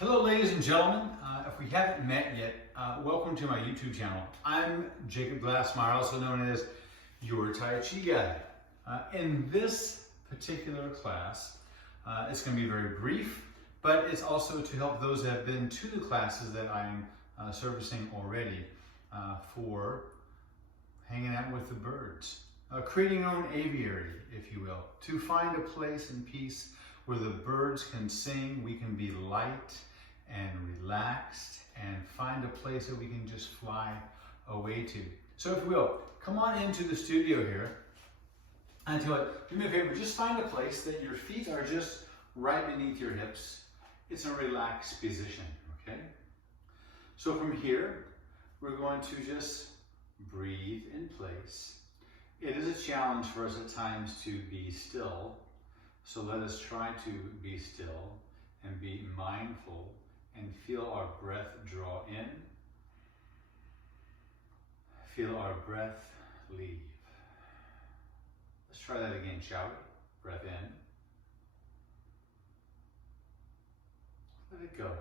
Hello ladies and gentlemen, if we haven't met yet, welcome to my YouTube channel. I'm Jacob Glassmeyer, also known as Your Tai Chi Guy. In this particular class, it's going to be very brief, but it's also to help those that have been to the classes that I'm servicing already for hanging out with the birds. Creating your own aviary, if you will, to find a place in peace where the birds can sing, we can be light and relaxed, and find a place that we can just fly away to. So if you will, come on into the studio here, and tell it, do me a favor, just find a place that your feet are just right beneath your hips. It's a relaxed position, okay? So from here, we're going to just breathe in place. It is a challenge for us at times to be still, so let us try to be still and be mindful and feel our breath draw in, feel our breath leave. Let's try that again, shall we? Breath in, let it go.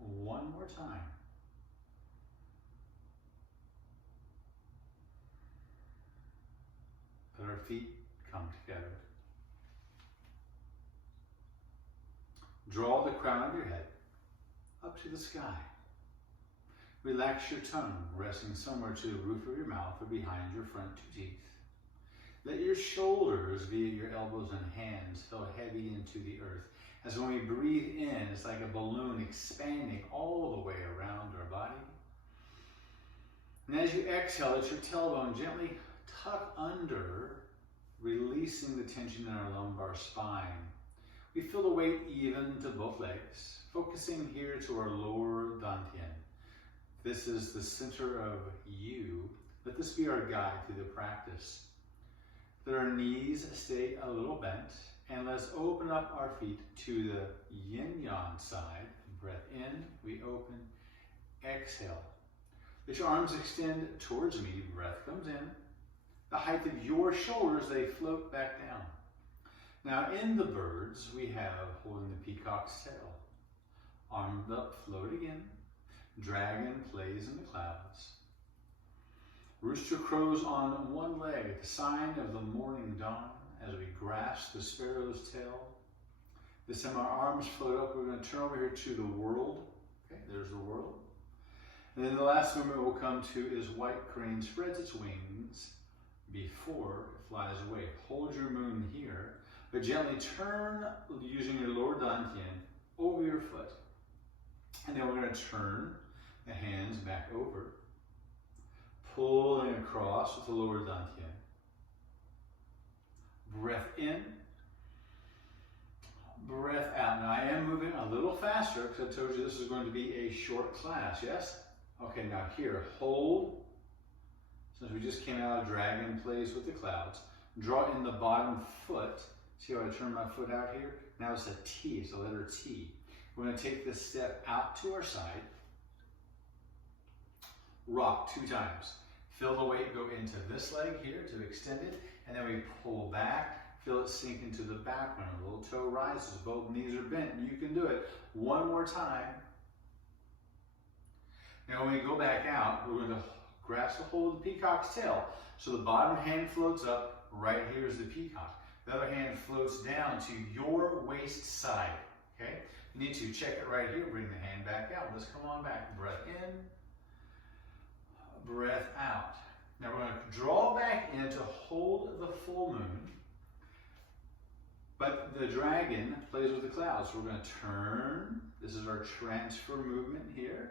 One more time. Let our feet come together. Draw the crown of your head up to the sky. Relax your tongue, resting somewhere to the roof of your mouth or behind your front two teeth. Let your shoulders via your elbows and hands feel heavy into the earth. As when we breathe in, it's like a balloon expanding all the way around our body. And as you exhale, let your tailbone gently tuck under, releasing the tension in our lumbar spine. We feel the weight even to both legs, focusing here to our lower dantian. This is the center of you. Let this be our guide through the practice. Let our knees stay a little bent, and let's open up our feet to the yin-yang side. Breath in, we open, exhale. Let your arms extend towards me, breath comes in. The height of your shoulders, they float back down. Now in the birds, we have holding the peacock's tail. Arms up, float again. Dragon plays in the clouds. Rooster crows on one leg, the sign of the morning dawn as we grasp the sparrow's tail. This time our arms float up, we're going to turn over here to the world. Okay, there's the world. And then the last movement we'll come to is white crane spreads its wings before it flies away. Hold your moon here, but gently turn using your lower dantian over your foot. And then we're going to turn the hands back over, pulling across with the lower dantian. Breath in, breath out. Now I am moving a little faster because I told you this is going to be a short class, yes? Okay, now here, hold. Since we just came out of dragon plays with the clouds, draw in the bottom foot. See how I turn my foot out here? Now it's a T, it's the letter T. We're going to take this step out to our side. Rock 2 times. Feel the weight go into this leg here to extend it, and then we pull back, feel it sink into the back one. A little toe rises, both knees are bent, and you can do it. One more time. Now when we go back out, we're going to grasp the hold of the peacock's tail. So the bottom hand floats up, right here is the peacock. The other hand floats down to your waist side, okay? You need to check it right here, bring the hand back out. Let's come on back. Breath in, breath out. Now we're going to draw back in to hold the full moon, but the dragon plays with the clouds. So we're going to turn. This is our transfer movement here,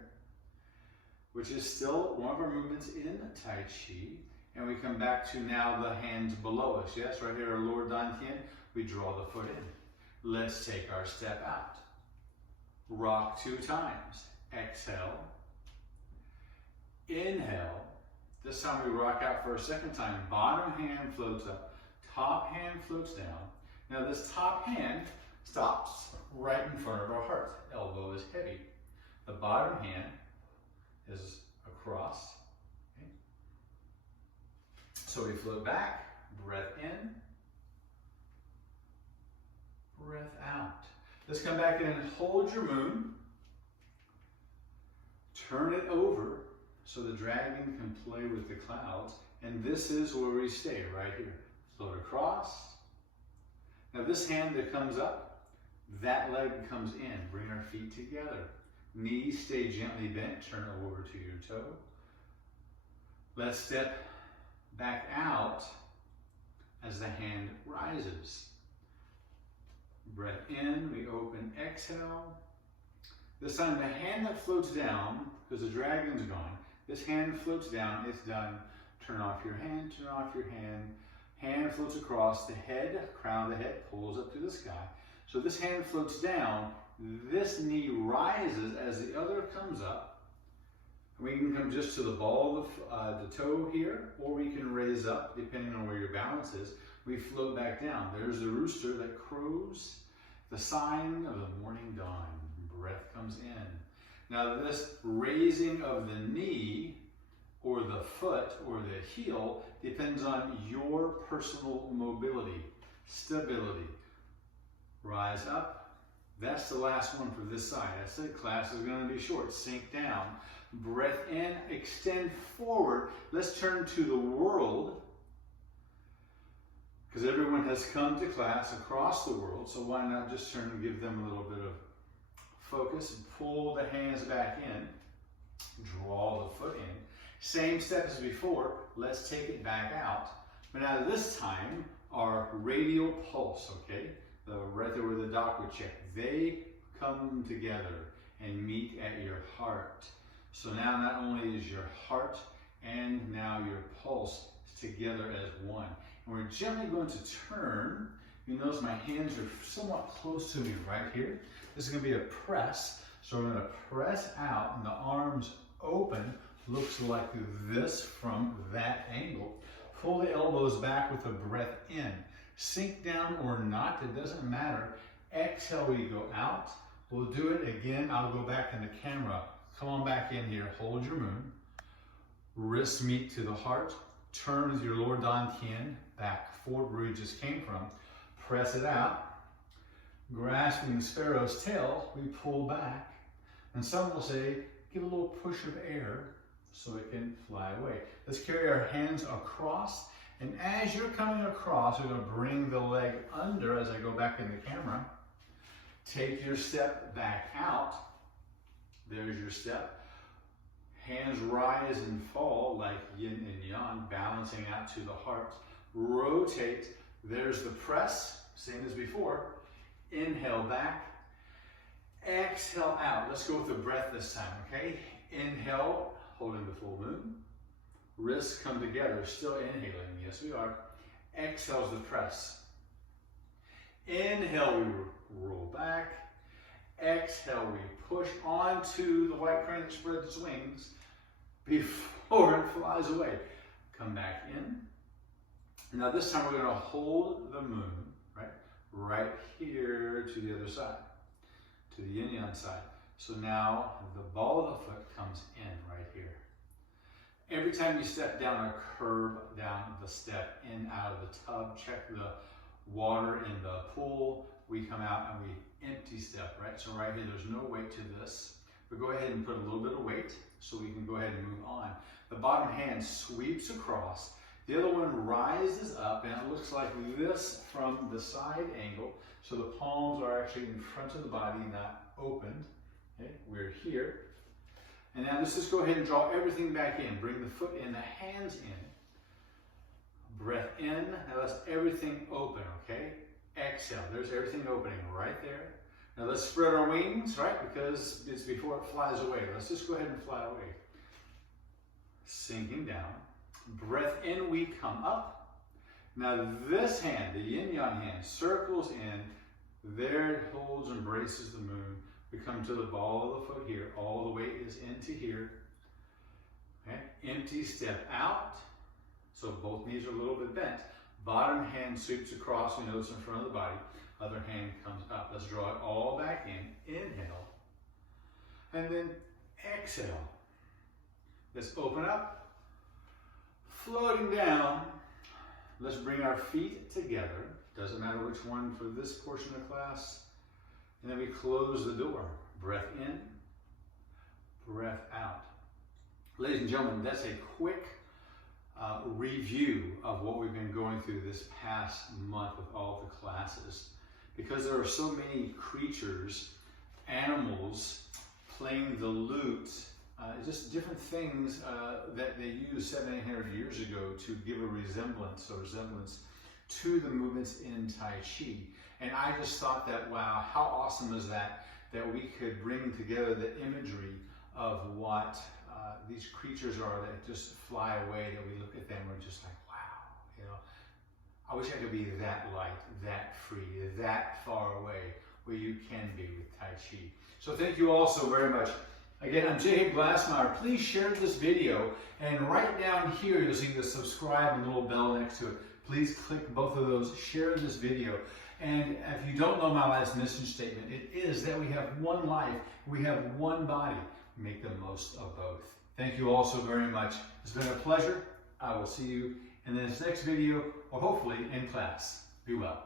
which is still one of our movements in Tai Chi. And we come back to now the hands below us. Yes, right here, our lower dantian, we draw the foot in. Let's take our step out. Rock 2 times. Exhale. Inhale. This time we rock out for a second time. Bottom hand floats up. Top hand floats down. Now this top hand stops right in front of our heart. Elbow is heavy. The bottom hand is across. Okay. So we float back, breath in, breath out. The Let's come back in and hold your moon. Turn it over so the dragon can play with the clouds. And this is where we stay, right here. Float across. Now this hand that comes up, that leg comes in. Bring our feet together. Knees stay gently bent. Turn over to your toe. Let's step back out as the hand rises. Breath in, we open, exhale. This time the hand that floats down, because the dragon's gone, this hand floats down, it's done. Turn off your hand, turn off your hand. Hand floats across the head, crown of the head pulls up to the sky. So this hand floats down, this knee rises as the other comes up. We can come just to the ball of the toe here, or we can raise up, depending on where your balance is. We float back down. There's the rooster that crows, the sign of the morning dawn. Breath comes in. Now this raising of the knee, or the foot, or the heel, depends on your personal mobility, stability. Rise up. That's the last one for this side. That's it. Class is going to be short. Sink down. Breath in. Extend forward. Let's turn to the world, because everyone has come to class across the world. So why not just turn and give them a little bit of focus and pull the hands back in. Draw the foot in. Same step as before. Let's take it back out. But now this time, our radial pulse, okay? Right there where the doc would check. They come together and meet at your heart. So now not only is your heart and now your pulse together as one. And we're gently going to turn. You notice my hands are somewhat close to me right here. This is going to be a press. So we're going to press out and the arms open. Looks like this from that angle. Pull the elbows back with the breath in. Sink down or not, it doesn't matter. Exhale, we go out. We'll do it again. I'll go back in the camera. Come on back in here. Hold your moon. Wrists meet to the heart. Turn with your lower dantian back forward where you just came from. Press it out. Grasping the sparrow's tail, we pull back. And some will say, give a little push of air so it can fly away. Let's carry our hands across. And as you're coming across, we're going to bring the leg under as I go back in the camera. Take your step back out. There's your step. Hands rise and fall like yin and yang, balancing out to the heart. Rotate. There's the press, same as before. Inhale back. Exhale out. Let's go with the breath this time, okay? Inhale, holding the full moon. Wrists come together, still inhaling. Yes, we are. Exhale's the press. Inhale, we roll back. Exhale, we push onto the white crane that spreads its wings before it flies away. Come back in. Now this time we're going to hold the moon, right here to the other side, to the yin-yang side. So now the ball of the foot comes in right here. Every time you step down a curb, down the step, in, out of the tub, check the water in the pool, we come out and we empty step, right? So right here, there's no weight to this. But go ahead and put a little bit of weight so we can go ahead and move on. The bottom hand sweeps across. The other one rises up and it looks like this from the side angle. So the palms are actually in front of the body, not opened. Okay, we're here. And now let's just go ahead and draw everything back in. Bring the foot in, the hands in. Breath in. Now let's everything open, okay? Exhale. There's everything opening right there. Now let's spread our wings, right? Because it's before it flies away. Let's just go ahead and fly away. Sinking down. Breath in, we come up. Now this hand, the yin-yang hand, circles in. There it holds and braces the moon. We come to the ball of the foot here. All the weight is into here. Okay. Empty step out. So both knees are a little bit bent. Bottom hand sweeps across. We know it's in front of the body. Other hand comes up. Let's draw it all back in. Inhale. And then exhale. Let's open up. Floating down. Let's bring our feet together. Doesn't matter which one for this portion of class. And then we close the door. Breath in, breath out. Ladies and gentlemen, that's a quick review of what we've been going through this past month with all the classes. Because there are so many creatures, animals, playing the lute, just different things that they used 700-800 years ago to give a resemblance to the movements in Tai Chi. And I just thought that, wow, how awesome is that we could bring together the imagery of what these creatures are that just fly away, that we look at them and we're just like, wow, you know, I wish I could be that light, that free, that far away where you can be with Tai Chi. So thank you all so very much. Again, I'm J. Glassmeyer. Please share this video, and right down here you'll see the subscribe and little bell next to it. Please click both of those, share this video. And if you don't know my life's mission statement, it is that we have one life, we have one body. Make the most of both. Thank you all so very much. It's been a pleasure. I will see you in this next video, or hopefully in class. Be well.